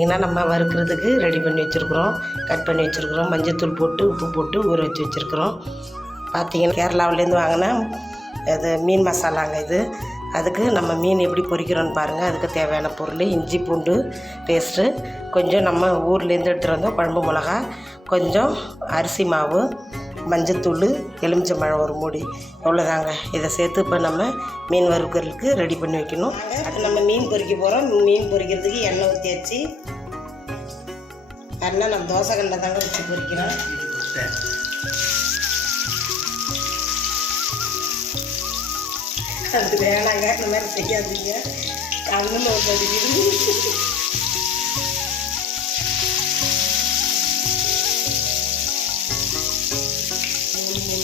ஏன்னா நம்ம வறுக்கிறதுக்கு ரெடி பண்ணி வச்சுருக்குறோம், கட் பண்ணி வச்சுருக்குறோம். மஞ்சத்தூள் போட்டு உப்பு போட்டு ஊற வச்சு வச்சுருக்குறோம். பார்த்தீங்கன்னா கேரளாவிலேருந்து வாங்கினா அது மீன் மசாலாங்க இது. அதுக்கு நம்ம மீன் எப்படி பொரிக்கிறோன்னு பாருங்கள். அதுக்கு தேவையான பொருள் இஞ்சி பூண்டு பேஸ்ட்டு, கொஞ்சம் நம்ம ஊர்லேருந்து எடுத்துகிட்டு வந்தோம் குழம்பு மிளகா, கொஞ்சம் அரிசி மாவு, மஞ்சத்தூள், எலுமிச்சம்பழம் ஒரு மூடி, அவ்வளோதாங்க. இதை சேர்த்து இப்போ நம்ம மீன் வறுக்கிறதுக்கு ரெடி பண்ணி வைக்கணும். அது நம்ம மீன் பொரிக்க போகிறோம். மீன் பொரிக்கிறதுக்கு எண்ணெய் ஊற்றியாச்சு. எண்ணெய் நம்ம தோசை கல்லில் தாங்க வச்சு பொரிக்கிறோம். அது வேணாங்க, இந்த மாதிரி செய்யாதீங்க. கண்ணில் ஒரு படிக்கிறது.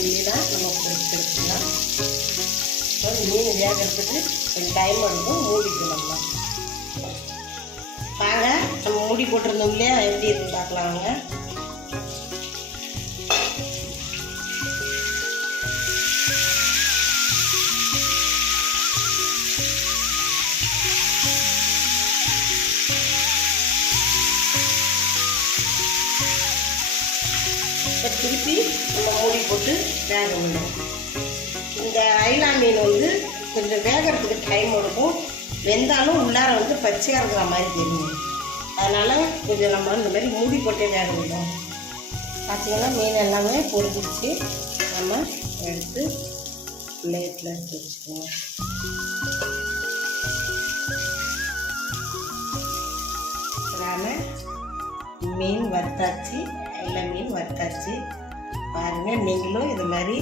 மீன் தான் நம்ம பொரிச்செடுக்கலாம். மீன் வேகிறதுக்கு கொஞ்சம் டைம் எடுக்கும். மூடிக்கணும். வாங்க நம்ம மூடி போட்டிருந்தோம் இல்லையா, எப்படி இருக்குன்னு பார்க்கலாங்க. திருப்பி நம்ம மூடி போட்டு வேக விடணும். இந்த ஐலா மீன் வந்து கொஞ்சம் வேகிறதுக்கு டைம் எடுக்கும். வெந்தாலும் உள்ளார வந்து பச்சையாக இருக்கிற மாதிரி தெரியும். அதனால் கொஞ்சம் நம்ம இந்த மாதிரி மூடி போட்டே வேக விடணும். பார்த்திங்கன்னா மீன் எல்லாமே பொரிஞ்சிருச்சு. நம்ம எடுத்து பிளேட்டில் எடுத்து வச்சுக்கோங்க. மீன் வறுத்தாச்சு, எல்லா மீன் வறுத்தாச்சு. பாருங்கள், நீங்களும் இது மாதிரி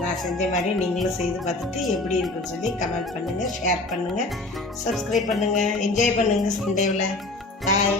நான் செஞ்ச மாதிரி நீங்களும் செய்து பார்த்துட்டு எப்படி இருக்குன்னு சொல்லி கமெண்ட் பண்ணுங்கள், ஷேர் பண்ணுங்கள், சப்ஸ்கிரைப் பண்ணுங்கள், என்ஜாய் பண்ணுங்கள் சண்டேவில். பாய்.